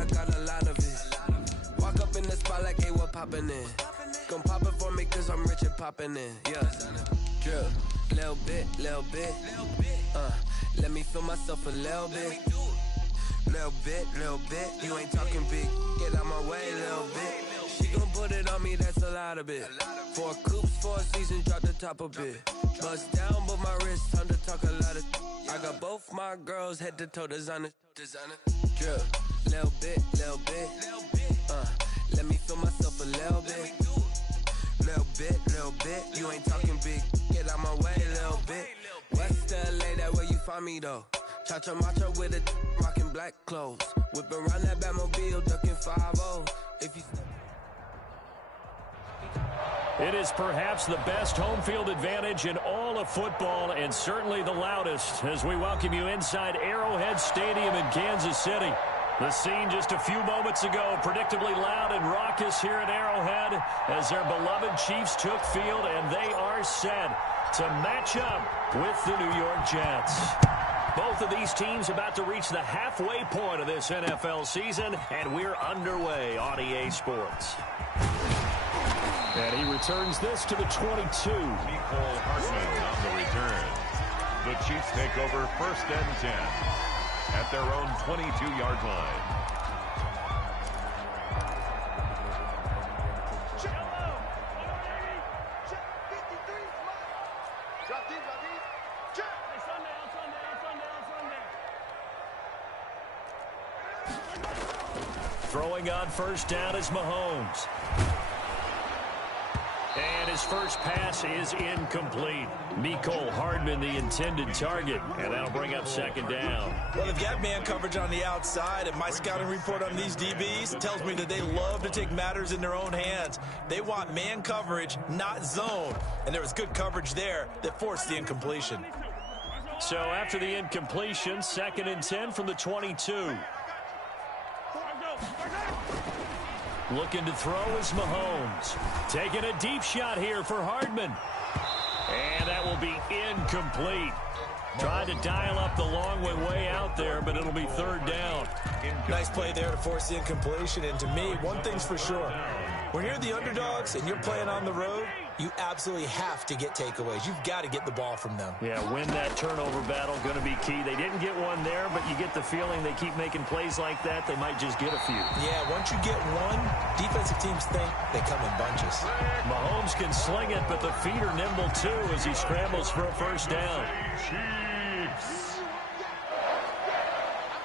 I got a lot of it. Walk up in the spot like, hey, what poppin' in? Gon' pop it for me cause I'm rich and poppin' in. Yeah, drip, little bit. Let me feel myself a little bit. Little bit. You ain't talking big. Get out my way, little bit. She gon' put it on me, that's a lot of it. 4 coops, 4 seasons, drop the top a bit. Bust down, but my wrist, time to talk a lot of. I got both my girls head to toe designer. Drip, little bit. Let me feel myself a little bit. Little bit. You ain't talking big. Get out my way, little bit. West LA, that where you find me though. Cha-cha macha with a rockin' black clothes. Whip around that Batmobile, ducking 5-0. If you. It is perhaps the best home field advantage in all of football, and certainly the loudest, as we welcome you inside Arrowhead Stadium in Kansas City. The scene just a few moments ago, predictably loud and raucous here at Arrowhead as their beloved Chiefs took field, and they are set to match up with the New York Jets. Both of these teams about to reach the halfway point of this NFL season, and we're underway on EA Sports. And he returns this to the 22. Nicole Hartman on the return. The Chiefs take over 1st and 10 at their own 22-yard line. Throwing on 1st down is Mahomes. And his first pass is incomplete. Mecole Hardman, the intended target, and that'll bring up 2nd down. Well, they've got man coverage on the outside, and my scouting report on these DBs tells me that they love to take matters in their own hands. They want man coverage, not zone, and there was good coverage there that forced the incompletion. So after the incompletion, 2nd and 10 from the 22. Looking to throw is Mahomes. Taking a deep shot here for Hardman. And that will be incomplete. Tried to dial up the long way out there, but it'll be 3rd down. Nice play there to force the incompletion. And to me, one thing's for sure. When you're the underdogs and you're playing on the road, you absolutely have to get takeaways. You've got to get the ball from them. Yeah, win that turnover battle, going to be key. They didn't get one there, but you get the feeling they keep making plays like that, they might just get a few. Yeah, once you get one, defensive teams think they come in bunches. Mahomes can sling it, but the feet are nimble too as he scrambles for a 1st down. Chiefs.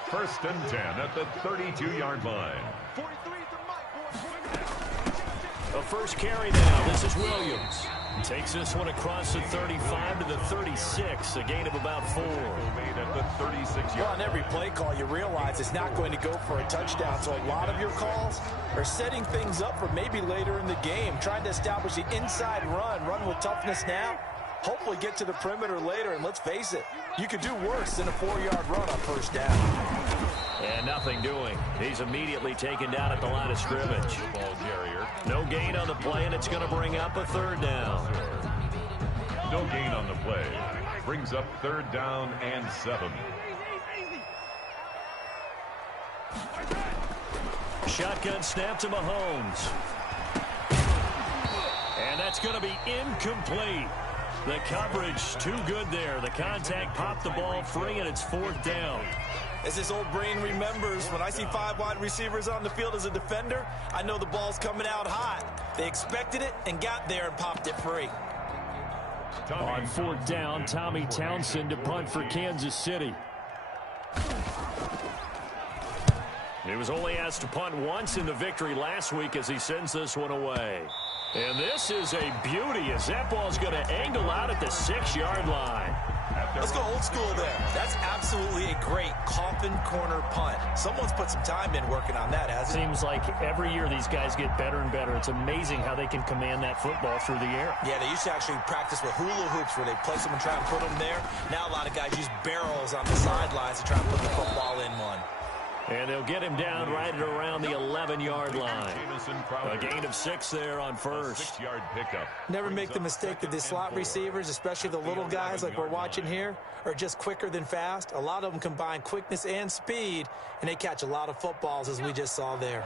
1st and 10 at the 32-yard line. A first carry now. This is Williams. Takes this one across the 35 to the 36. A gain of about 4. Made at the 36-yard. Well, on every play call, you realize it's not going to go for a touchdown. So a lot of your calls are setting things up for maybe later in the game, trying to establish the inside run with toughness now. Hopefully get to the perimeter later, and let's face it, you could do worse than a 4-yard run on 1st down. And nothing doing. He's immediately taken down at the line of scrimmage. Ball carrier. No gain on the play, and it's going to bring up a 3rd down. No gain on the play. Brings up 3rd down and 7. Shotgun snap to Mahomes. And that's going to be incomplete. The coverage too good there. The contact popped the ball free, and it's 4th down. As this old brain remembers, when I see 5 wide receivers on the field as a defender, I know the ball's coming out hot. They expected it and got there and popped it free. On 4th down, Tommy Townsend to punt for Kansas City. He was only asked to punt once in the victory last week as he sends this one away. And this is a beauty as that ball's going to angle out at the 6-yard line. Let's go old school there. That's absolutely a great coffin corner punt. Someone's put some time in working on that, hasn't it? Seems like every year these guys get better and better. It's amazing how they can command that football through the air. Yeah, they used to actually practice with hula hoops where they place them and try and put them there. Now a lot of guys use barrels on the sidelines to try and put the football in one. And they'll get him down right at around the 11-yard line. A gain of 6 there on first. 6-yard pickup. Never make the mistake that the slot receivers, especially the little guys like we're watching here, are just quicker than fast. A lot of them combine quickness and speed, and they catch a lot of footballs, as we just saw there.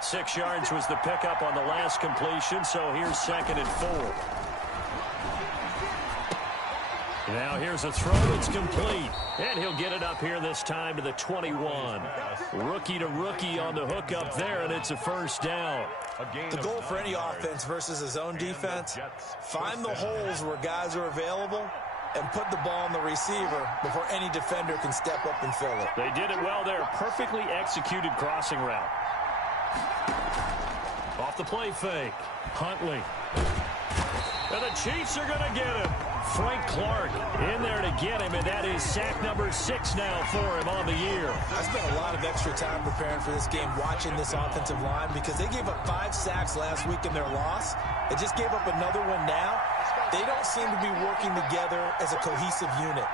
6 yards was the pickup on the last completion, so here's 2nd and 4. Now here's a throw that's complete, and he'll get it up here this time to the 21. Rookie to rookie on the hook up there, and it's a first down. The goal for any offense versus a zone defense, find the holes where guys are available and put the ball on the receiver before any defender can step up and fill it. They did it well there. Perfectly executed crossing route. Off the play fake. Huntley. And the Chiefs are going to get him. Frank Clark in there to get him, and that is sack number 6 now for him on the year. I spent a lot of extra time preparing for this game watching this offensive line because they gave up 5 sacks last week in their loss. They just gave up another one now. They don't seem to be working together as a cohesive unit.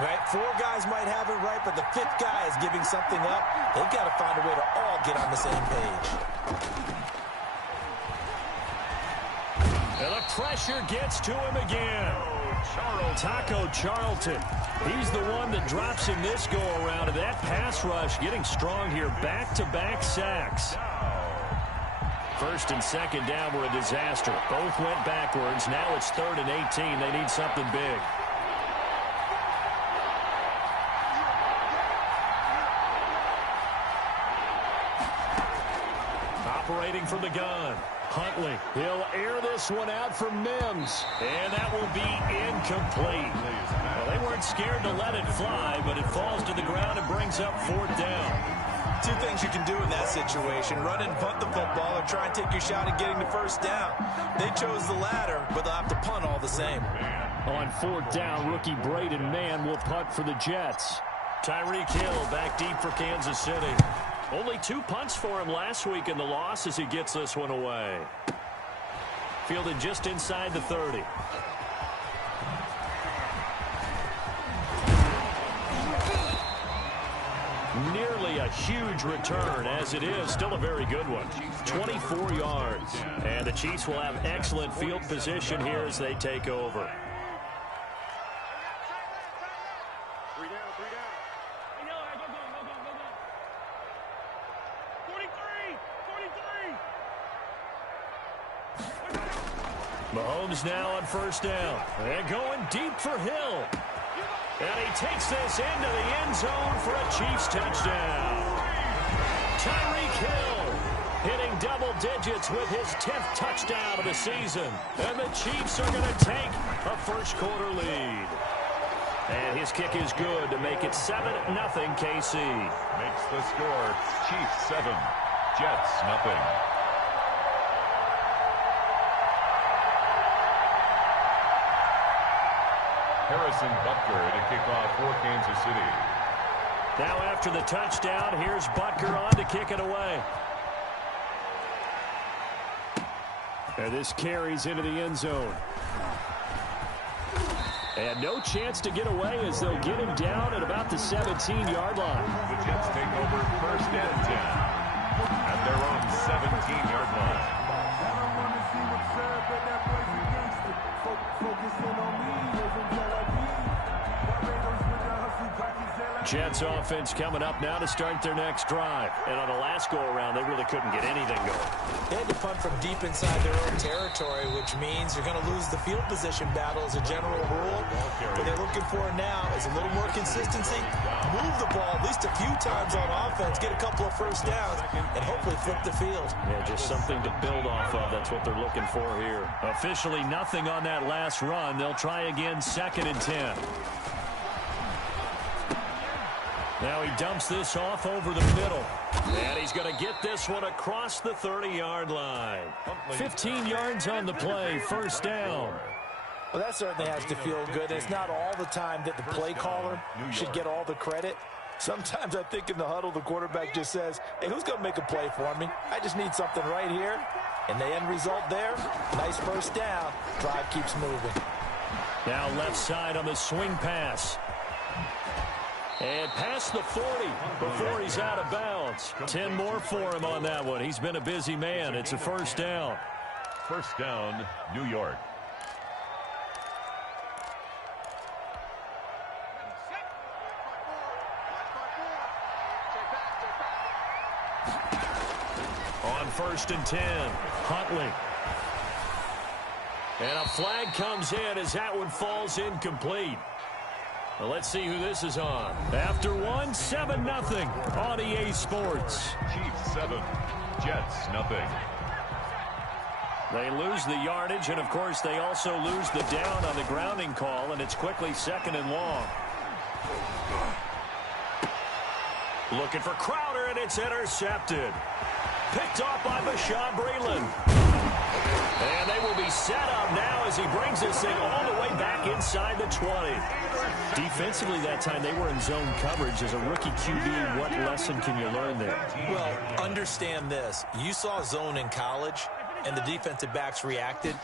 Right? 4 guys might have it right, but the 5th guy is giving something up. They've got to find a way to all get on the same page. And the pressure gets to him again. Taco Charlton. He's the one that drops him this go-around. And that pass rush getting strong here. Back-to-back sacks. 1st and 2nd down were a disaster. Both went backwards. Now it's 3rd and 18. They need something big. Operating from the gun. Huntley. He'll air this one out for Mims. And that will be incomplete. Well, they weren't scared to let it fly, but it falls to the ground and brings up 4th down. 2 things you can do in that situation. Run and punt the football or try and take your shot at getting the first down. They chose the latter, but they'll have to punt all the same. On 4th down, rookie Braden Mann will punt for the Jets. Tyreek Hill back deep for Kansas City. Only 2 punts for him last week in the loss as he gets this one away. Fielded just inside the 30. Nearly a huge return, as it is still a very good one. 24 yards. And the Chiefs will have excellent field position here as they take over. Mahomes now on 1st down. And going deep for Hill. And he takes this into the end zone for a Chiefs touchdown. Tyreek Hill hitting double digits with his 10th touchdown of the season. And the Chiefs are going to take a first-quarter lead. And his kick is good to make it 7-0 KC. Makes the score Chiefs 7, Jets 0. Harrison Butker to kick off for Kansas City. Now after the touchdown, here's Butker on to kick it away. And this carries into the end zone. And no chance to get away as they'll get him down at about the 17-yard line. The Jets take over 1st and 10 at their own 17-yard line. Jets offense coming up now to start their next drive. And on the last go-around, they really couldn't get anything going. They had to punt from deep inside their own territory, which means you're going to lose the field position battle as a general rule. What they're looking for now is a little more consistency, move the ball at least a few times on offense, get a couple of first downs, and hopefully flip the field. Yeah, just something to build off of. That's what they're looking for here. Officially nothing on that last run. They'll try again 2nd and 10. Now he dumps this off over the middle. And he's going to get this one across the 30-yard line. 15 yards on the play, 1st down. Well, that certainly has to feel good. It's not all the time that the play caller should get all the credit. Sometimes I think in the huddle, the quarterback just says, hey, who's going to make a play for me? I just need something right here. And the end result there, nice first down. Drive keeps moving. Now left side on the swing pass. And past the 40 before he's out of bounds. 10 more for him on that one. He's been a busy man. It's a first down. First down, New York. On 1st and 10, Huntley. And a flag comes in as that one falls incomplete. Well, let's see who this is on. After one, 7-0 on EA Sports. Chiefs 7, Jets 0. They lose the yardage, and, of course, they also lose the down on the grounding call, and it's quickly 2nd and long. Looking for Crowder, and it's intercepted. Picked off by Bashaud Breeland. And they will be set up now as he brings this thing all the way back inside the 20. Defensively that time, they were in zone coverage. As a rookie QB, what lesson can you learn there? Well, understand this. You saw zone in college, and the defensive backs reacted,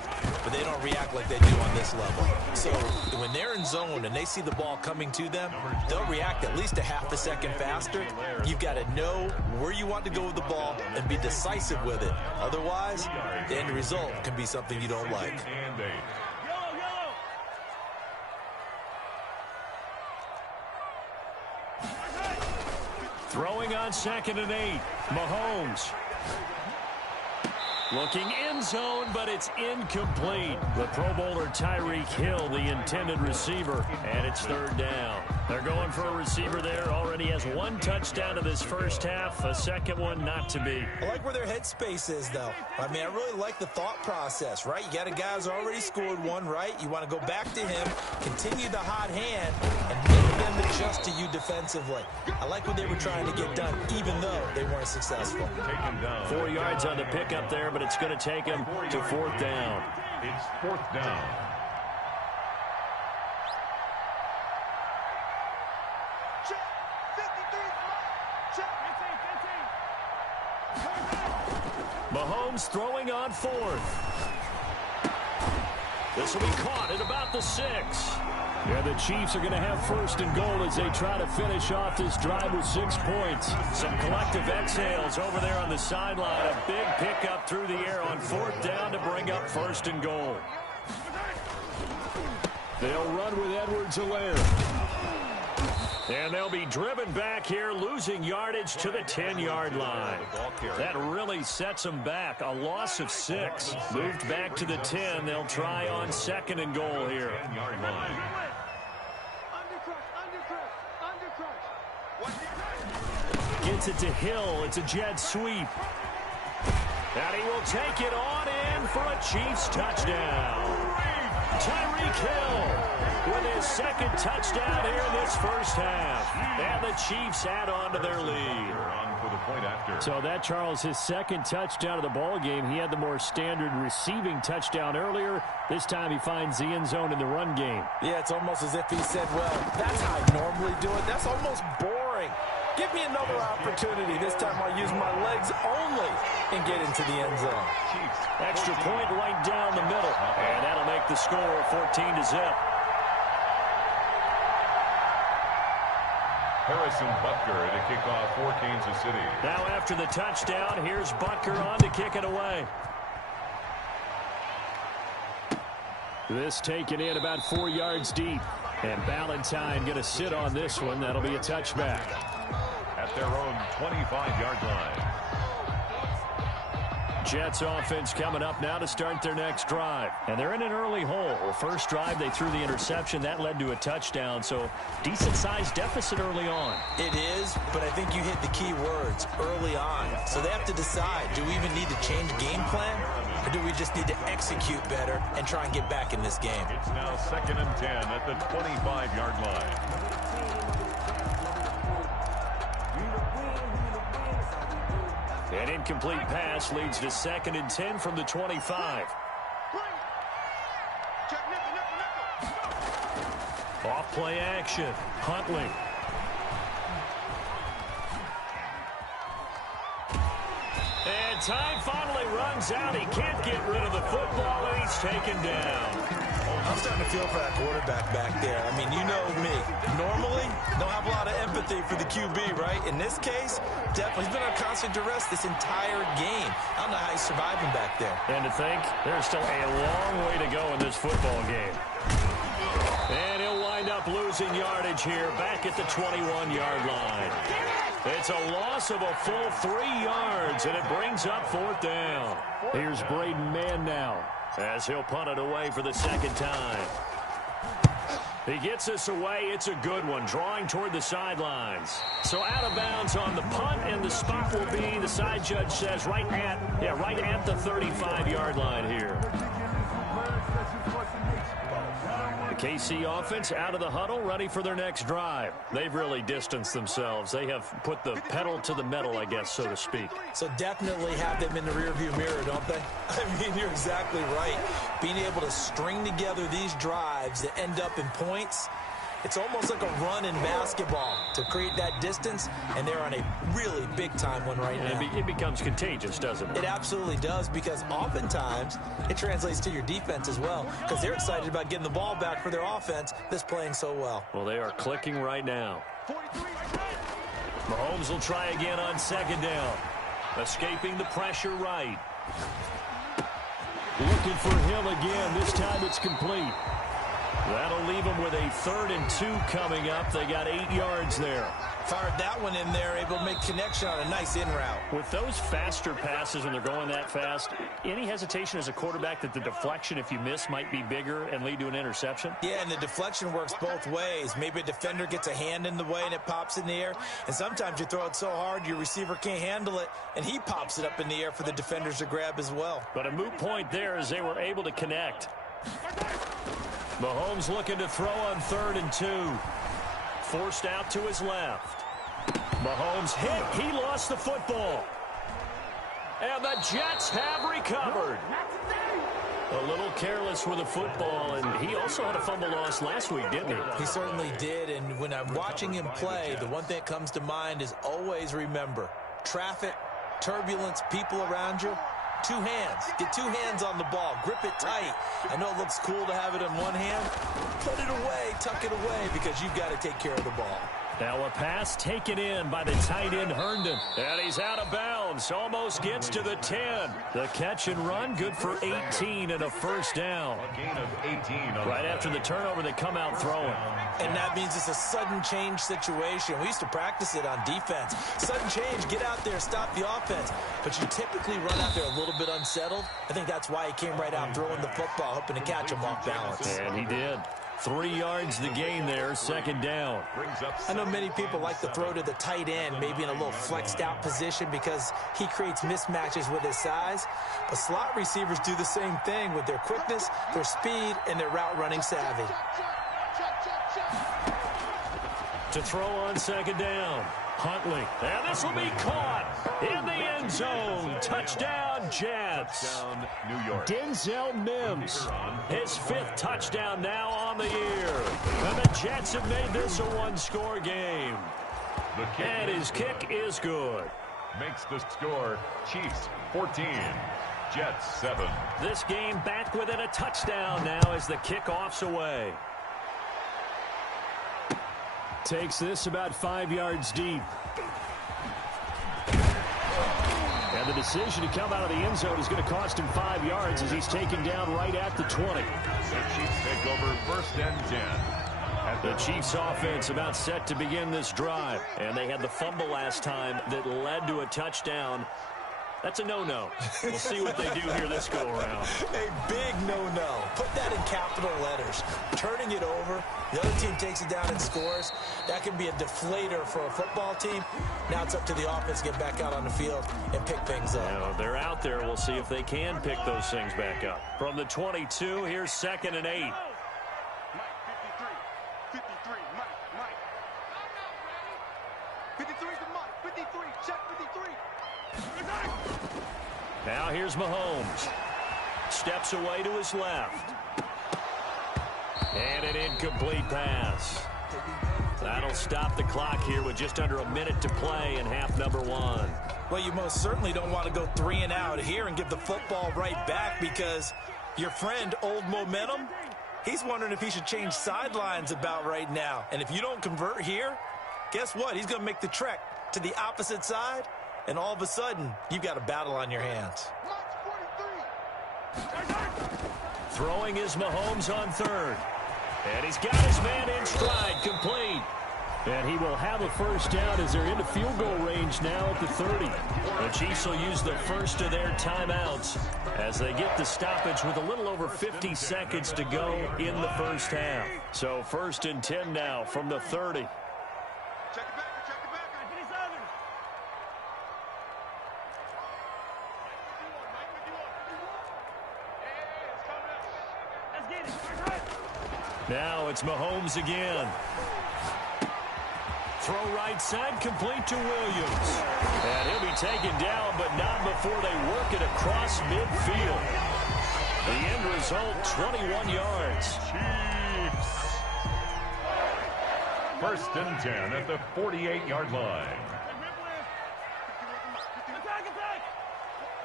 but they don't react like they do on this level. So when they're in zone and they see the ball coming to them, they'll react at least a half a second faster. You've got to know where you want to go with the ball and be decisive with it. Otherwise, the end result can be something you don't like. Throwing on 2nd and 8, Mahomes. Looking in zone, but it's incomplete. The Pro Bowler Tyreek Hill, the intended receiver, and it's 3rd down. They're going for a receiver there. Already has 1 touchdown in this first half, a second one not to be. I like where their headspace is, though. I mean, I really like the thought process, right? You got a guy who's already scored 1, right? You want to go back to him, continue the hot hand, and make them adjust to you defensively. I like what they were trying to get done, even though they weren't successful. 4 yards on the pickup there, but it's going to take him to 4th down. It's 4th down. Mahomes throwing on 4th. This will be caught at about the 6. Yeah, the Chiefs are going to have 1st and goal as they try to finish off this drive with 6 points. Some collective exhales over there on the sideline. A big pickup through the air on 4th down to bring up 1st and goal. They'll run with Edwards-Helaire. And they'll be driven back here, losing yardage to the 10-yard line. That really sets them back. A loss of 6. Moved back to the 10. They'll try on 2nd and goal here. Gets it to Hill. It's a jet sweep. And he will take it on in for a Chiefs touchdown. Tyreek Hill with his 2nd touchdown here in this first half. And the Chiefs add on to their lead. So that, Charles, his 2nd touchdown of the ball game. He had the more standard receiving touchdown earlier. This time he finds the end zone in the run game. Yeah, it's almost as if he said, well, that's how I normally do it. That's almost boring. Give me another opportunity. This time I'll use my legs only and get into the end zone. Extra point right down the middle. And that'll make the score 14-0. Harrison Butker to kick off for Kansas City. Now after the touchdown, here's Butker on to kick it away. This taken in about 4 yards deep. And Ballantyne going to sit on this one. That'll be a touchback. At their own 25-yard line. Jets offense coming up now to start their next drive. And they're in an early hole. First drive, they threw the interception. That led to a touchdown. So decent-sized deficit early on. It is, but I think you hit the key words, early on. So they have to decide, do we even need to change game plan? Or do we just need to execute better and try and get back in this game? It's now 2nd and 10 at the 25-yard line. An incomplete pass leads to 2nd and 10 from the 25. Off play action. Huntley. And time finally runs out. He can't get rid of the football, and he's taken down. I'm starting to feel for that quarterback back there. I mean, you know me. Normally, don't have a lot of empathy for the QB, right? In this case, definitely, he's been on constant duress this entire game. I don't know how he's surviving back there. And to think, there's still a long way to go in this football game. And he'll wind up losing yardage here back at the 21-yard line. It's a loss of a full 3 yards, and it brings up 4th down. Here's Braden Mann now, as he'll punt it away for the second time. He gets this away. It's a good one, drawing toward the sidelines. So out of bounds on the punt, and the spot will be, the side judge says, right at the 35-yard line here. The KC offense out of the huddle, ready for their next drive. They've really distanced themselves. They have put the pedal to the metal, I guess, so to speak. So definitely have them in the rearview mirror, don't they? I mean, you're exactly right. Being able to string together these drives that end up in points, it's almost like a run in basketball to create that distance, and they're on a really big-time one right now. It becomes contagious, doesn't it? It absolutely does, because oftentimes it translates to your defense as well, because they're excited about getting the ball back for their offense that's playing so well. Well, they are clicking right now. Mahomes will try again on 2nd down. Escaping the pressure right. Looking for Hill again. This time it's complete. That'll leave them with a 3rd and 2 coming up. They got 8 yards there. Fired that one in there, able to make connection on a nice in route. With those faster passes when they're going that fast, any hesitation as a quarterback that the deflection, if you miss, might be bigger and lead to an interception? Yeah, and the deflection works both ways. Maybe a defender gets a hand in the way and it pops in the air. And sometimes you throw it so hard your receiver can't handle it, and he pops it up in the air for the defenders to grab as well. But a moot point there as they were able to connect. Mahomes looking to throw on 3rd and 2. Forced out to his left. Mahomes hit. He lost the football. And the Jets have recovered. A little careless with the football, and he also had a fumble loss last week, didn't he? He certainly did, and when I'm watching him play, the one thing that comes to mind is always remember, traffic, turbulence, people around you. 2 hands. Get 2 hands on the ball. Grip it tight. I know it looks cool to have it in one hand. Put it away. Tuck it away because you've got to take care of the ball. Now a pass taken in by the tight end Herndon. And he's out of bounds. Almost gets to the 10. The catch and run good for 18 and a 1st down. A gain of 18. Right after the turnover, they come out throwing. And that means it's a sudden change situation. We used to practice it on defense. Sudden change, get out there, stop the offense. But you typically run out there a little bit unsettled. I think that's why he came right out throwing the football, hoping to catch him off balance. And he did. 3 yards the gain there, 2nd down. I know many people like to throw to the tight end, maybe in a little flexed out position because he creates mismatches with his size. But slot receivers do the same thing with their quickness, their speed, and their route running savvy. To throw on 2nd down. Huntley. And this will be caught in the end zone. Touchdown, Jets. Touchdown, New York. Denzel Mims. His 5th touchdown now on the year. And the Jets have made this a 1-score game. And his kick is good. Makes the score Chiefs 14, Jets 7. This game back within a touchdown now as the kickoff's away. Takes this about 5 yards deep. And the decision to come out of the end zone is going to cost him 5 yards as he's taken down right at the 20. The Chiefs take over 1st and 10. The Chiefs offense about set to begin this drive. And they had the fumble last time that led to a touchdown. That's a no-no. We'll see what they do here this go-around. A big no-no. Put that in capital letters. Turning it over, the other team takes it down and scores. That can be a deflator for a football team. Now it's up to the offense to get back out on the field and pick things up. Now, they're out there. We'll see if they can pick those things back up. From the 22, here's 2nd and 8. Now here's Mahomes. Steps away to his left. And an incomplete pass. That'll stop the clock here with just under a minute to play in half number 1. Well, you most certainly don't want to go 3 and out here and give the football right back because your friend, Old Momentum, He's wondering if he should change sidelines about right now. And if you don't convert here, guess what? He's going to make the trek to the opposite side, and all of a sudden, you've got a battle on your hands. Throwing is Mahomes on third. And he's got his man in stride, complete. And he will have a first down as they're into field goal range now at the 30. The Chiefs will use the first of their timeouts as they get the stoppage with a little over 50 seconds to go in the first half. So 1st and 10 now from the 30. Check it back. Now it's Mahomes again. Throw right side, complete to Williams. And he'll be taken down, but not before they work it across midfield. The end result, 21 yards. Chiefs. 1st and 10 at the 48-yard line. Attack!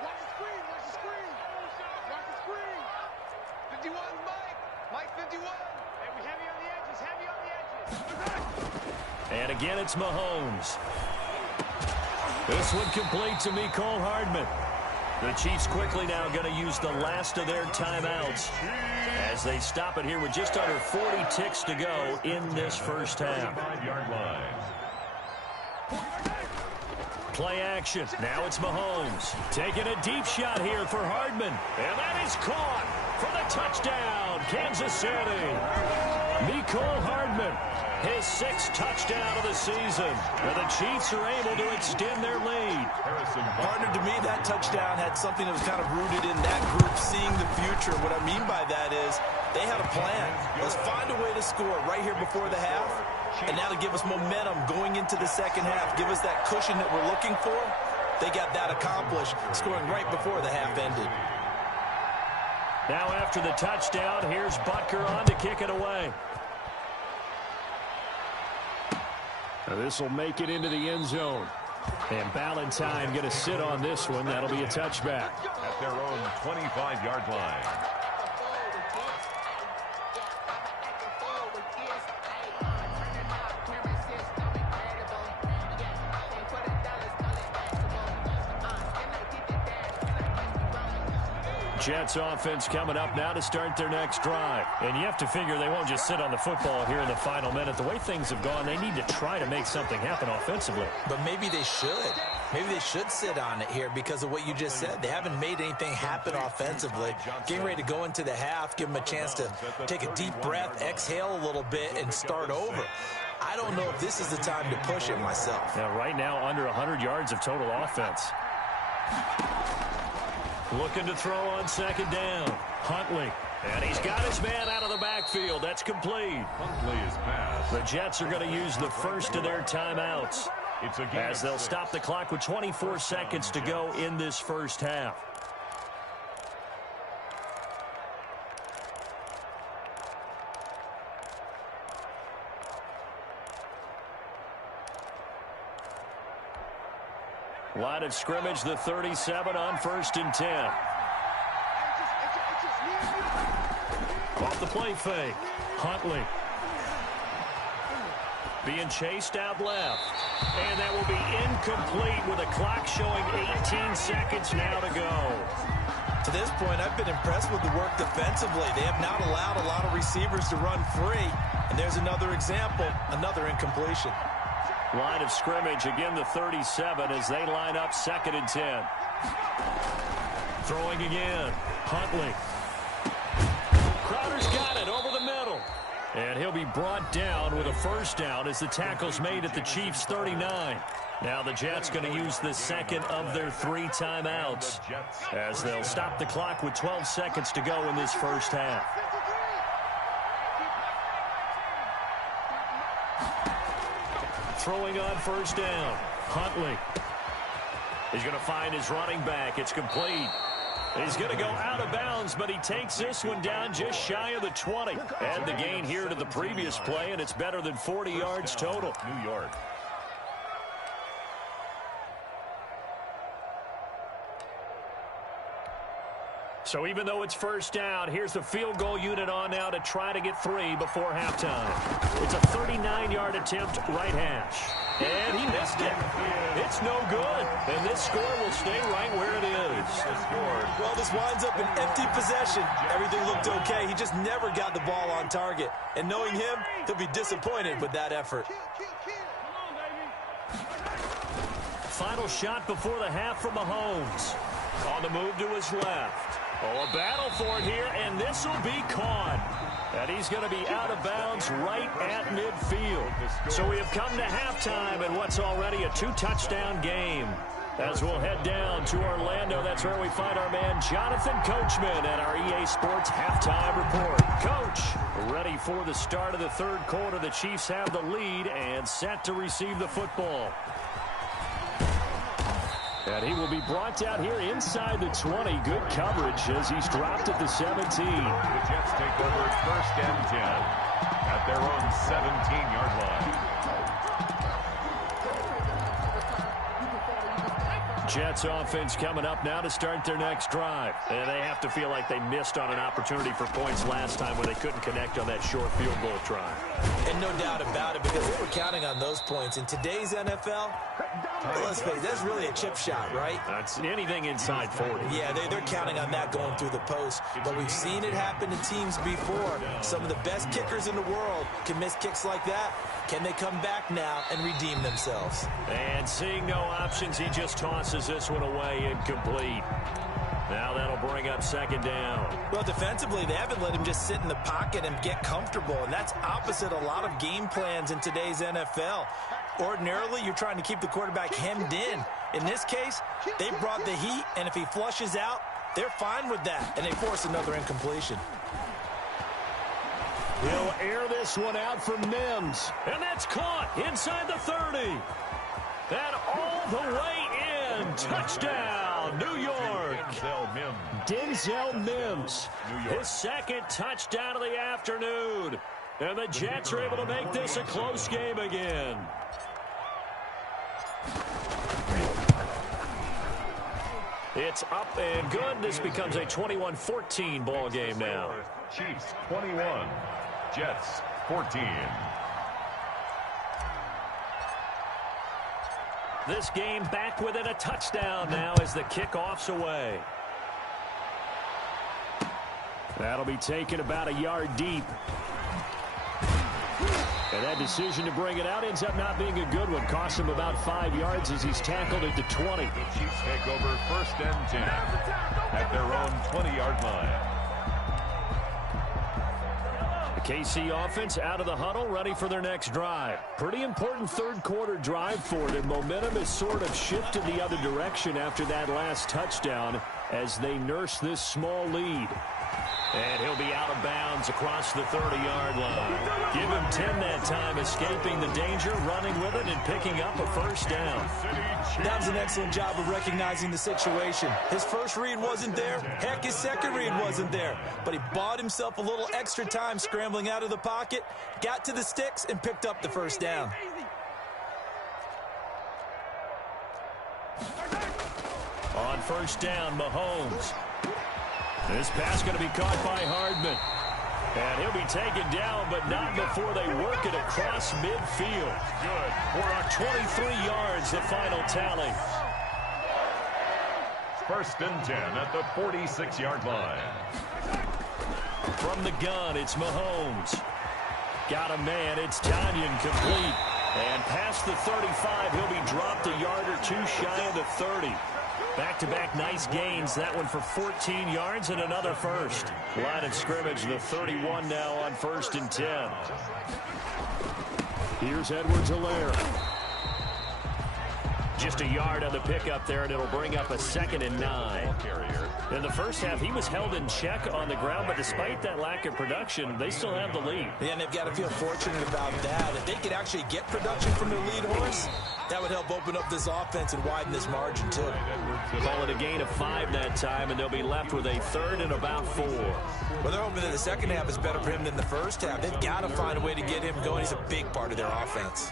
Watch the screen. 51, Mike 51. Hey, we heavy on the edges. And again, it's Mahomes. This one complete to Mecole Hardman. The Chiefs quickly now going to use the last of their timeouts as they stop it here with just under 40 ticks to go in this first half. 45-yard line. Play action. Now it's Mahomes. Taking a deep shot here for Hardman. And that is caught for the touchdown, Kansas City. Mecole Hardman, his 6th touchdown of the season. And the Chiefs are able to extend their lead. Partner, to me, that touchdown had something that was kind of rooted in that group seeing the future. What I mean by that is they had a plan. Let's find a way to score right here before the half. And now to give us momentum going into the second half, give us that cushion that we're looking for. They got that accomplished, scoring right before the half ended. Now after the touchdown, here's Butker on to kick it away. This will make it into the end zone. And Ballantyne going to sit on this one. That'll be a touchback. At their own 25-yard line. Jets offense coming up now to start their next drive. And you have to figure they won't just sit on the football here in the final minute. The way things have gone, they need to try to make something happen offensively. But maybe they should. Maybe they should sit on it here because of what you just said. They haven't made anything happen offensively. Getting ready to go into the half, give them a chance to take a deep breath, exhale a little bit, and start over. I don't know if this is the time to push it myself. Now, right now, under 100 yards of total offense. Looking to throw on 2nd down. Huntley. And he's got his man out of the backfield. That's complete. Huntley is passed. The Jets are going to use the first of their timeouts as they'll stop the clock with 24 seconds to go in this first half. Line of scrimmage, the 37 on 1st and 10. Off the play fake. Huntley. Being chased out left. And that will be incomplete with a clock showing 18 seconds now to go. To this point, I've been impressed with the work defensively. They have not allowed a lot of receivers to run free. And there's another example, another incompletion. Line of scrimmage, again the 37 as they line up 2nd and 10. Throwing again. Huntley. Crowder's got it over the middle. And he'll be brought down with a first down as the tackle's made at the Chiefs' 39. Now the Jets going to use the second of their 3 timeouts as they'll stop the clock with 12 seconds to go in this first half. Throwing on 1st down. Huntley. He's going to find his running back. It's complete. He's going to go out of bounds, but he takes this one down just shy of the 20. Add the gain here to the previous play, and it's better than 40 yards total. New York. So even though it's first down, here's the field goal unit on now to try to get 3 before halftime. It's a 39-yard attempt right hash. And he missed it. It's no good. And this score will stay right where it is. Well, this winds up an empty possession. Everything looked okay. He just never got the ball on target. And knowing him, he'll be disappointed with that effort. Final shot before the half from Mahomes. On the move to his left. Oh, a battle for it here, and this will be caught. And he's going to be out of bounds right at midfield. So we have come to halftime in what's already a 2-touchdown game. As we'll head down to Orlando, that's where we find our man Jonathan Coachman at our EA Sports Halftime Report. Coach, ready for the start of the third quarter. The Chiefs have the lead and set to receive the football. And he will be brought out here inside the 20. Good coverage as he's dropped at the 17. The Jets take over first and 10 at their own 17-yard line. Jets offense coming up now to start their next drive. And they have to feel like they missed on an opportunity for points last time when they couldn't connect on that short field goal try. And no doubt about it, because they were counting on those points. In today's NFL, let's face it, that's really a chip shot, right? That's anything inside 40. Yeah, they're counting on that going through the post. But we've seen it happen to teams before. Some of the best kickers in the world can miss kicks like that. Can they come back now and redeem themselves? And seeing no options, he just tosses this one away incomplete. Now that'll bring up second down. Well, defensively, they haven't let him just sit in the pocket and get comfortable, and that's opposite a lot of game plans in today's NFL. Ordinarily, you're trying to keep the quarterback hemmed in. In this case, they brought the heat, and if he flushes out, they're fine with that, and they force another incompletion. He'll air this one out from Mims. And that's caught inside the 30. And all the way in. Touchdown, New York. Denzel Mims. His second touchdown of the afternoon. And the Jets are able to make this a close game again. It's up and good. This becomes a 21-14 ball game now. Chiefs 21. Jets 14. This game back within a touchdown now as the kickoff's away. That'll be taken about a yard deep. And that decision to bring it out ends up not being a good one. Costs him about 5 yards as he's tackled at the 20. The Chiefs take over first and 10 at their own 20-yard line. The KC offense out of the huddle, ready for their next drive. Pretty important third quarter drive for them. Momentum has sort of shifted the other direction after that last touchdown as they nurse this small lead. And he'll be out of bounds across the 30-yard line. Give him 10 that time, escaping the danger, running with it, and picking up a first down. That was an excellent job of recognizing the situation. His first read wasn't there. Heck, his second read wasn't there. But he bought himself a little extra time scrambling out of the pocket, got to the sticks, and picked up the first down. On first down, Mahomes. This pass going to be caught by Hardman. And he'll be taken down, but not before they work it across midfield. Good. For a 23 yards, the final tally. First and 10 at the 46-yard line. From the gun, it's Mahomes. Got a man, it's Tanyan complete. And past the 35, he'll be dropped a yard or two shy of the 30. Back-to-back nice gains. That one for 14 yards and another first. Line of scrimmage, the 31 now on first and 10. Here's Edwards-Helaire. Just a yard on the pickup there, and it'll bring up a second and 9. In the first half, he was held in check on the ground, but despite that lack of production, they still have the lead. Yeah, and they've got to feel fortunate about that. If they could actually get production from their lead horse, that would help open up this offense and widen this margin, too. Call it a gain of 5 that time, and they'll be left with a third and about 4. Well, they're hoping that the second half is better for him than the first half. They've got to find a way to get him going. He's a big part of their offense.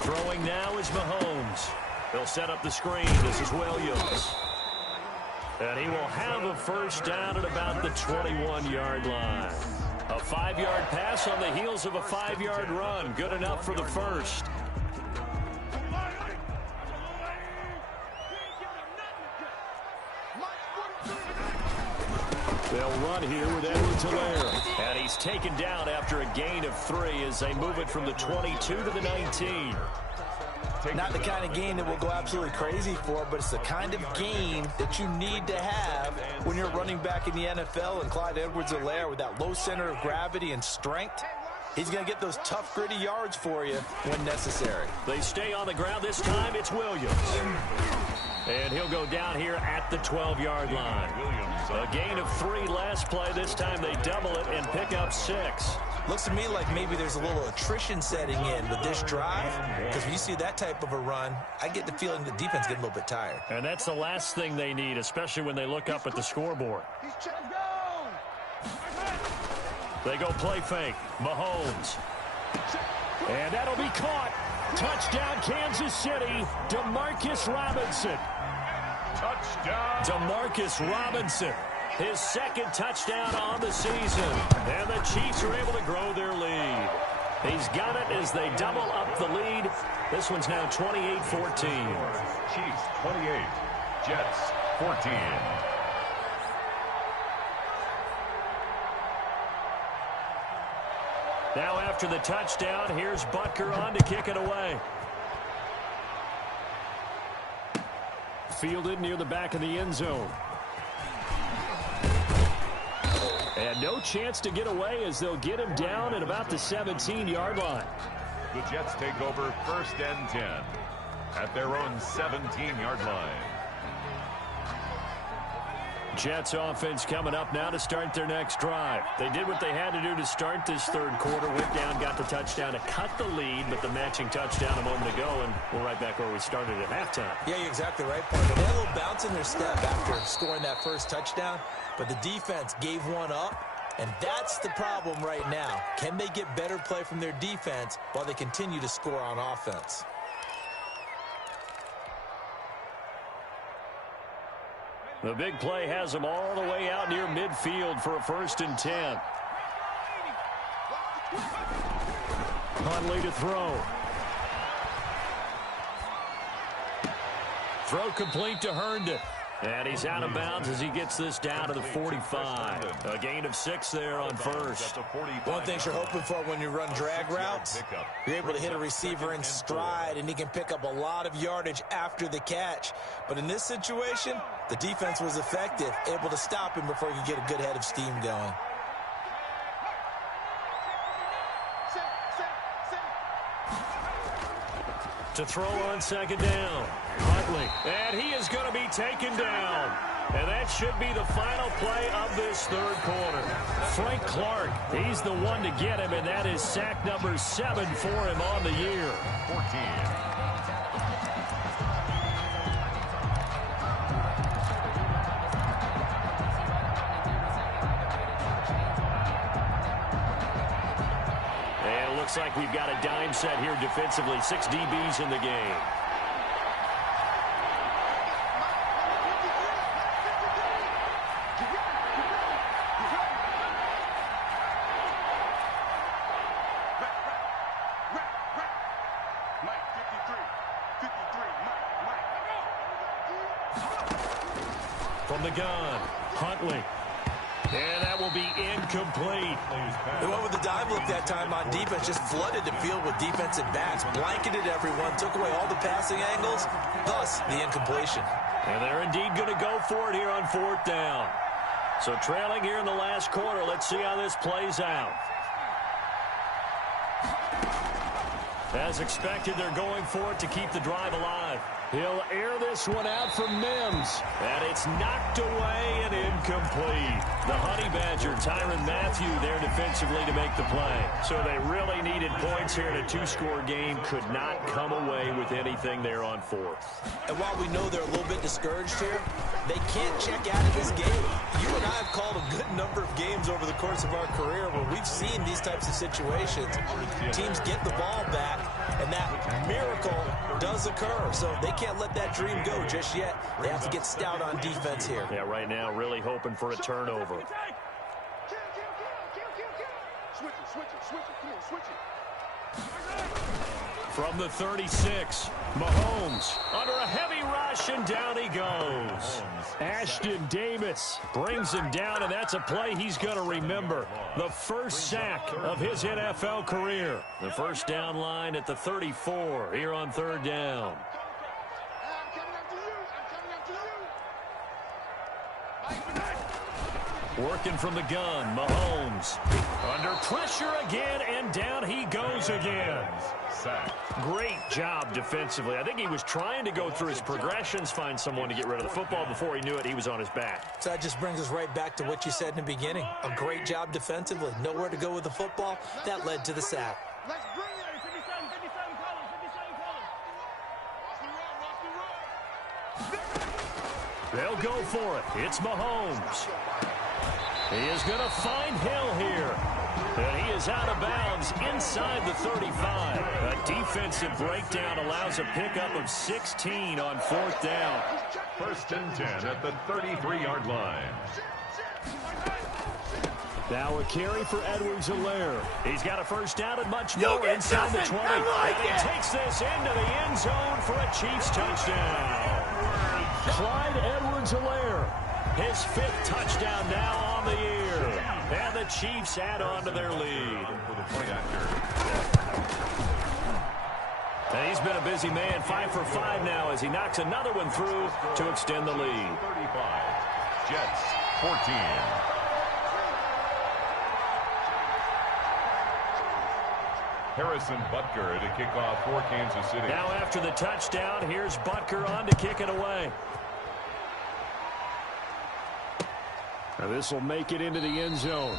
Throwing now is Mahomes. They'll set up the screen. This is Williams. And he will have a first down at about the 21-yard line. A 5-yard pass on the heels of a 5-yard run. Good enough for the first. They'll run here with Edwards-Helaire. And he's taken down after a gain of 3 as they move it from the 22 to the 19. Not the kind of gain that we'll go absolutely crazy for, but it's the kind of gain that you need to have when you're running back in the NFL. And Clyde Edwards-Helaire, with that low center of gravity and strength, he's going to get those tough, gritty yards for you when necessary. They stay on the ground. This time it's Williams. And he'll go down here at the 12-yard line. A gain of 3 last play. This time they double it and pick up 6. Looks to me like maybe there's a little attrition setting in with this drive, because when you see that type of a run, I get the feeling the defense gets a little bit tired. And that's the last thing they need, especially when they look up at the scoreboard. They go play fake. Mahomes. And that'll be caught. Touchdown, Kansas City. DeMarcus Robinson. Touchdown. DeMarcus Robinson. His second touchdown on the season. And the Chiefs are able to grow their lead. He's got it as they double up the lead. This one's now 28-14. Chiefs 28. Jets 14. Now after the touchdown, here's Butker on to kick it away. Fielded near the back of the end zone. And no chance to get away as they'll get him down at about the 17-yard line. The Jets take over 1st and 10 at their own 17-yard line. Jets offense coming up now to start their next drive. They did what they had to do to start this third quarter. Went down, got the touchdown to cut the lead, but the matching touchdown a moment ago, and we're right back where we started at halftime. Yeah, you're exactly right, Parker. They had a little bounce in their step after scoring that first touchdown, but the defense gave one up, and that's the problem right now. Can they get better play from their defense while they continue to score on offense? The big play has them all the way out near midfield for a 1st and 10. Huntley to throw. Throw complete to Herndon. And he's out of bounds as he gets this down to the 45. A gain of 6 there on first. One thing you're hoping for when you run drag routes, you're able to hit a receiver in stride, and he can pick up a lot of yardage after the catch. But in this situation, the defense was effective, able to stop him before he could get a good head of steam going. To throw on 2nd down. Huntley. And he is going to be taken down. And that should be the final play of this third quarter. Frank Clark, he's the one to get him, and that is sack number 7 for him on the year. 14. Looks like we've got a dime set here defensively. 6 DBs in the game. From the gun, Huntley. And that will be incomplete. They went with the dive look that time on defense, just flooded the field with defensive backs, blanketed everyone, took away all the passing angles, thus the incompletion. And they're indeed going to go for it here on 4th down. So trailing here in the last quarter, let's see how this plays out. As expected, they're going for it to keep the drive alive. He'll air this one out for Mims. And it's knocked away and incomplete. The Honey Badger, Tyrann Mathieu, there defensively to make the play. So they really needed points here in a 2-score game. Could not come away with anything there on 4th. And while we know they're a little bit discouraged here, they can't check out of this game. You and I have called a good number of games over the course of our career where we've seen these types of situations. Teams get the ball back, and that miracle does occur. So they can't let that dream go just yet. They have to get stout on defense here. Yeah, right now really hoping for a turnover. Switch it. Come on, switch it. From the 36, Mahomes under a heavy rush, and down he goes. Ashton Davis brings him down, and that's a play he's going to remember. The first sack of his NFL career. The first down line at the 34 here on third down. I'm coming after you. Working from the gun, Mahomes. Under pressure again, and down he goes again. Great job defensively. I think he was trying to go through his progressions, find someone to get rid of the football. Before he knew it, he was on his back. So that just brings us right back to what you said in the beginning. A great job defensively. Nowhere to go with the football. That led to the sack. Let's bring it. 57 colors. They'll go for it. It's Mahomes. He is going to find Hill here. And he is out of bounds inside the 35. A defensive breakdown allows a pickup of 16 on fourth down. 1st and 10 at the 33-yard line. Now a carry for Edwards-Helaire. He's got a first down and much more inside the 20. And he takes this into the end zone for a Chiefs touchdown. Clyde Edwards-Helaire, his 5th touchdown now on the year. And the Chiefs add on to their lead. And he's been a busy man, 5 for 5 now as he knocks another one through to extend the lead. 35, Jets 14. Harrison Butker to kick off for Kansas City. Now after the touchdown, here's Butker on to kick it away. Now this will make it into the end zone.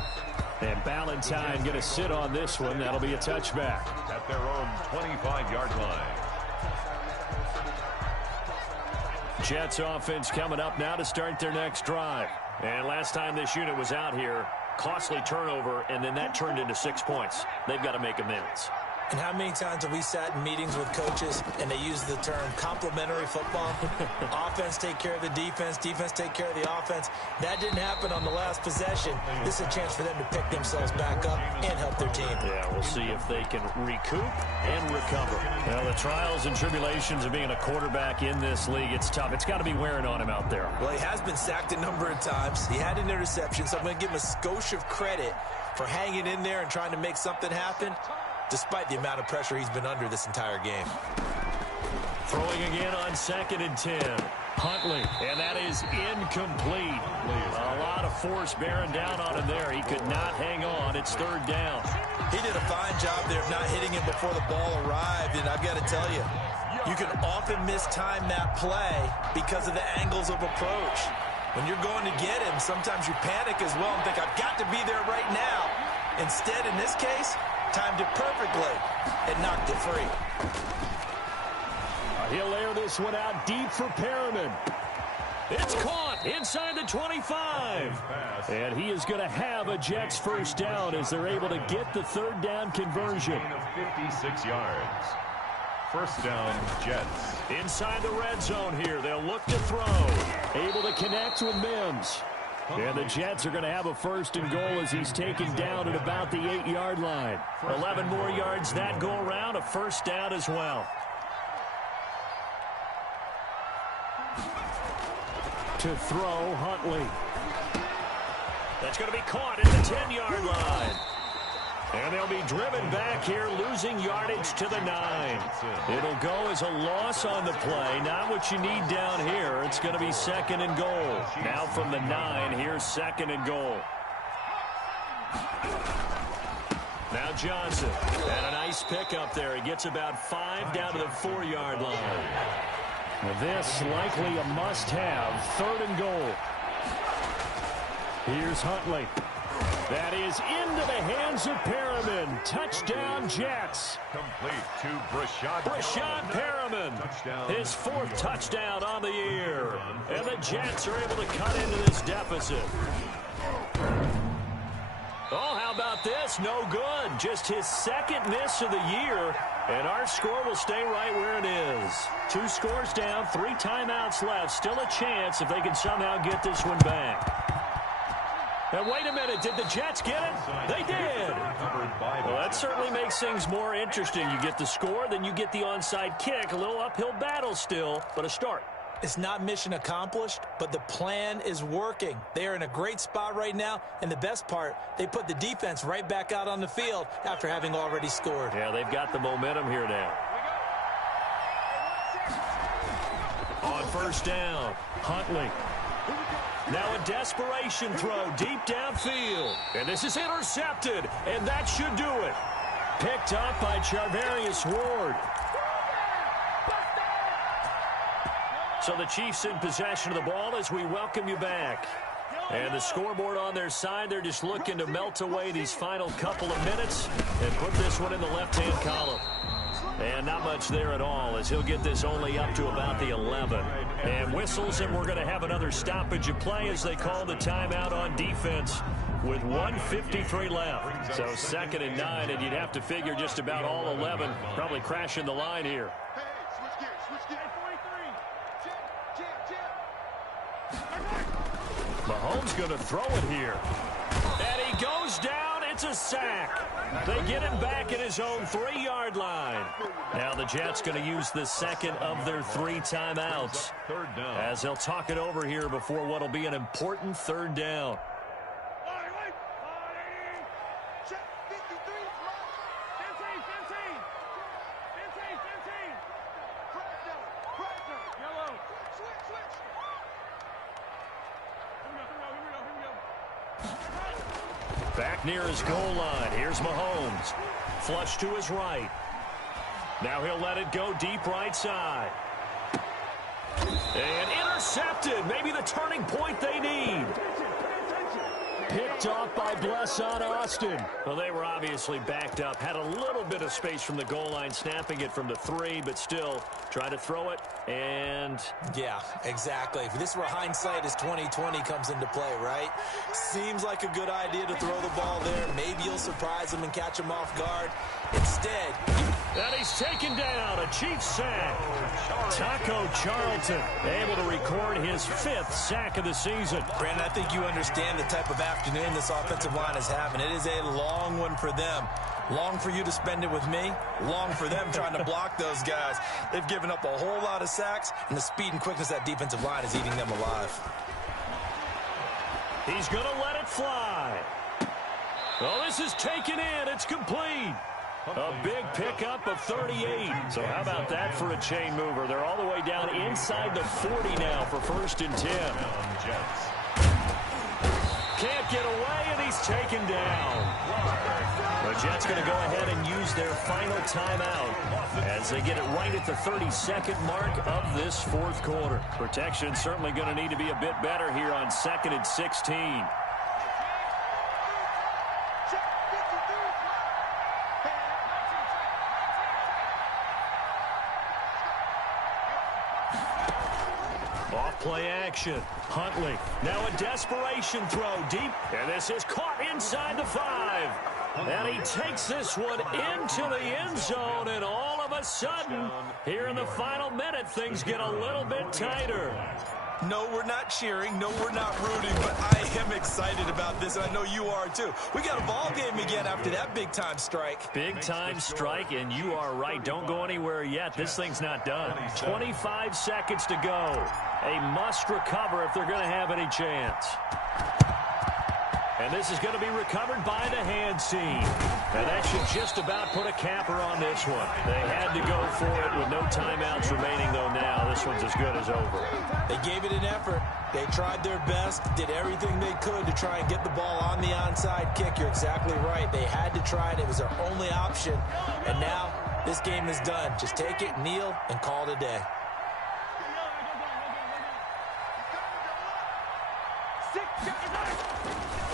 And Ballantyne going to sit on this one. That'll be a touchback. At their own 25-yard line. Jets offense coming up now to start their next drive. And last time this unit was out here, costly turnover, and then that turned into 6 points. They've got to make amends. And how many times have we sat in meetings with coaches and they use the term complementary football? Offense take care of the defense, defense take care of the offense. That didn't happen on the last possession. This is a chance for them to pick themselves back up and help their team. Yeah, we'll see if they can recoup and recover. Well, the trials and tribulations of being a quarterback in this league, it's tough. It's got to be wearing on him out there. Well, he has been sacked a number of times. He had an interception, so I'm going to give him a skosh of credit for hanging in there and trying to make something happen, despite the amount of pressure he's been under this entire game. Throwing again on 2nd and 10. Huntley, and that is incomplete. A lot of force bearing down on him there. He could not hang on. It's 3rd down. He did a fine job there of not hitting him before the ball arrived, and I've got to tell you, you can often mistime that play because of the angles of approach. When you're going to get him, sometimes you panic as well and think, I've got to be there right now. Instead, in this case, timed it perfectly and knocked it free. He'll air this one out deep for Perriman. It's caught inside the 25. And he is going to have a Jets first down as they're able to get the 3rd down conversion. 56 yards. 1st down, Jets. Inside the red zone here. They'll look to throw. Able to connect with Mims. And the Jets are going to have a 1st and goal as he's taken down at about the 8-yard line. 11 more yards that go around, a 1st down as well. To throw, Huntley. That's going to be caught at the 10-yard line. And they'll be driven back here, losing yardage to the 9. It'll go as a loss on the play. Not what you need down here. It's going to be 2nd and goal. Now from the 9, here's 2nd and goal. Now Johnson. And a nice pick up there. He gets about 5 down to the 4-yard line. This likely a must-have. 3rd and goal. Here's Huntley. That is into the hands of Perriman. Touchdown, Jets. Complete to Brashad Perriman. His 4th touchdown on the year. And the Jets are able to cut into this deficit. Oh, how about about this? No good. Just his second miss of the year, and our score will stay right where it is. 2 scores down, 3 timeouts left. Still a chance if they can somehow get this one back. And wait a minute, did the Jets get it? They did. Well, that certainly makes things more interesting. You get the score, then you get the onside kick. A little uphill battle still, but a start. It's not mission accomplished, but the plan is working. They are in a great spot right now, and the best part, they put the defense right back out on the field after having already scored. Yeah, they've got the momentum here now. On first down, Huntley. Now a desperation throw deep downfield. And this is intercepted, and that should do it. Picked up by Charvarius Ward. So the Chiefs in possession of the ball as we welcome you back. And the scoreboard on their side, they're just looking to melt away these final couple of minutes and put this one in the left-hand column. And not much there at all, as he'll get this only up to about the 11. And whistles, and we're going to have another stoppage of play as they call the timeout on defense with 1:53 left. So 2nd and 9, and you'd have to figure just about all 11 probably crashing the line here. Mahomes going to throw it here. And he goes down. It's a sack. They get him back at his own 3-yard line. Now the Jets going to use the second of their 3 timeouts as they'll talk it over here before what will be an important 3rd down. Back near his goal line. Here's Mahomes. Flush to his right. Now he'll let it go deep right side. And intercepted. Maybe the turning point they need. Picked off by Blesson Austin. Well, they were obviously backed up. Had a little bit of space from the goal line, snapping it from the 3, but still try to throw it. And yeah, exactly. This is where hindsight is 20/20 comes into play, right? Seems like a good idea to throw the ball there. Maybe you'll surprise him and catch him off guard. Instead, and he's taken down. A Chiefs sack. Taco Charlton able to record his 5th sack of the season. Brandon, I think you understand the type of afternoon this offensive line is having. It is a long one for them. Long for you to spend it with me. Long for them trying to block those guys. They've given up a whole lot of sacks, and the speed and quickness of that defensive line is eating them alive. He's going to let it fly. Oh, this is taken in. It's complete. A big pickup of 38. So how about that for a chain mover? They're all the way down inside the 40 now for 1st and 10. Can't get away, and he's taken down. The Jets going to go ahead and use their final timeout as they get it right at the 32nd mark of this 4th quarter. Protection certainly going to need to be a bit better here on 2nd and 16. Play action. Huntley. Now a desperation throw deep. And this is caught inside the 5. And he takes this one into the end zone. And all of a sudden, here in the final minute, things get a little bit tighter. No, we're not cheering. No, we're not rooting. But I am excited about this, and I know you are too. We got a ball game again after that big-time strike. Big-time strike, and you are right. Don't go anywhere yet. This thing's not done. 25 seconds to go. A must recover if they're going to have any chance. And this is going to be recovered by the hands team. And that should just about put a capper on this one. They had to go for it with no timeouts remaining, though, now. This one's as good as over. They gave it an effort. They tried their best, did everything they could to try and get the ball on the onside kick. You're exactly right. They had to try it. It was their only option. And now this game is done. Just take it, kneel, and call it a day.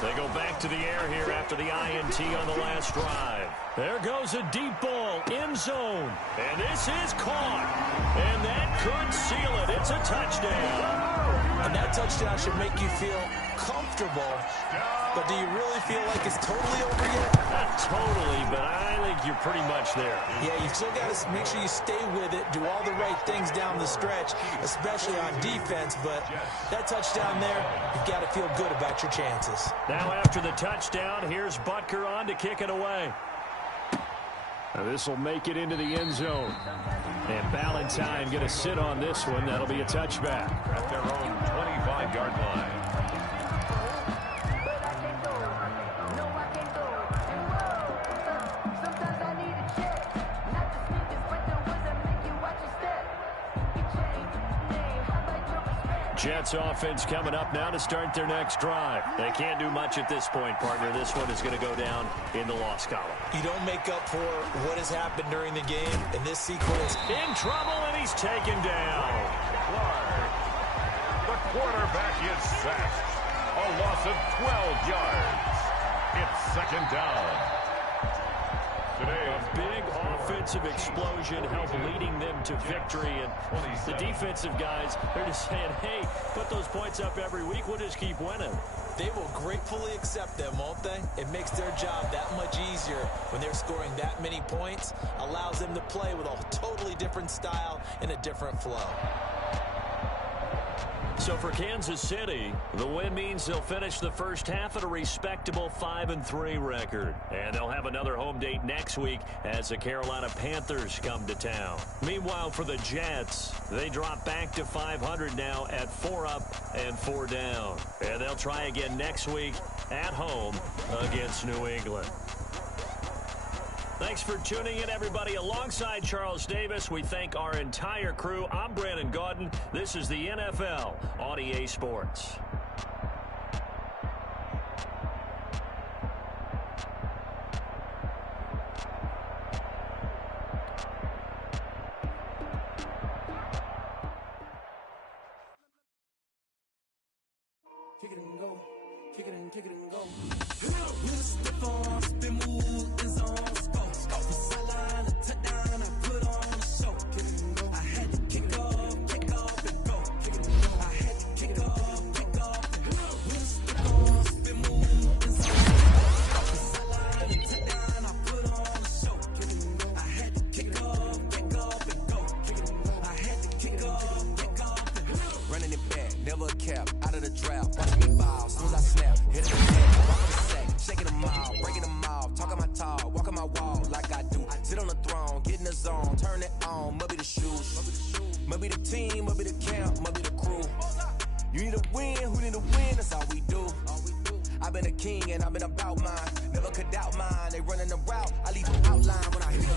They go back to the air here after the INT on the last drive. There goes a deep ball, end zone. And this is caught. And that could seal it. It's a touchdown. And that touchdown should make you feel comfortable, but do you really feel like it's totally over yet? Not totally, but I think you're pretty much there. Yeah, you still got to make sure you stay with it, do all the right things down the stretch, especially on defense, but that touchdown there, you've got to feel good about your chances. Now after the touchdown, here's Butker on to kick it away. Now this will make it into the end zone. And Ballantyne going to sit on this one. That'll be a touchback. At their own 25-yard line. Jets offense coming up now to start their next drive. They can't do much at this point, partner. This one is going to go down in the loss column. You don't make up for what has happened during the game in this sequence. In trouble, and he's taken down. Clark. The quarterback is sacked. A loss of 12 yards. It's second down. Today, A big offensive explosion helped leading them to victory. And the defensive guys, they're just saying, hey, put those points up every week. We'll just keep winning. They will gratefully accept them, won't they? It makes their job that much easier when they're scoring that many points. Allows them to play with a totally different style and a different flow. So for Kansas City, the win means they'll finish the first half at a respectable 5-3 record. And they'll have another home date next week as the Carolina Panthers come to town. Meanwhile, for the Jets, they drop back to 500 now at 4 up and 4 down. And they'll try again next week at home against New England. Thanks for tuning in, everybody. Alongside Charles Davis, we thank our entire crew. I'm Brandon Gaudin. This is the NFL on EA Sports. Kick it and go. Kick it and go. Out of the draft, watch me ball. As soon as I snap, hit it again. Walk on the sack, shaking them all, breaking them all. Talking my talk, walking my wall like I do. Sit on the throne, get in the zone, turn it on. Must be the shoes, must be the team, must be the camp, must be the crew. You need a win, who need a win? That's all we do. I've been a king and I've been about mine. Never could doubt mine. They running the route, I leave them outline when I hit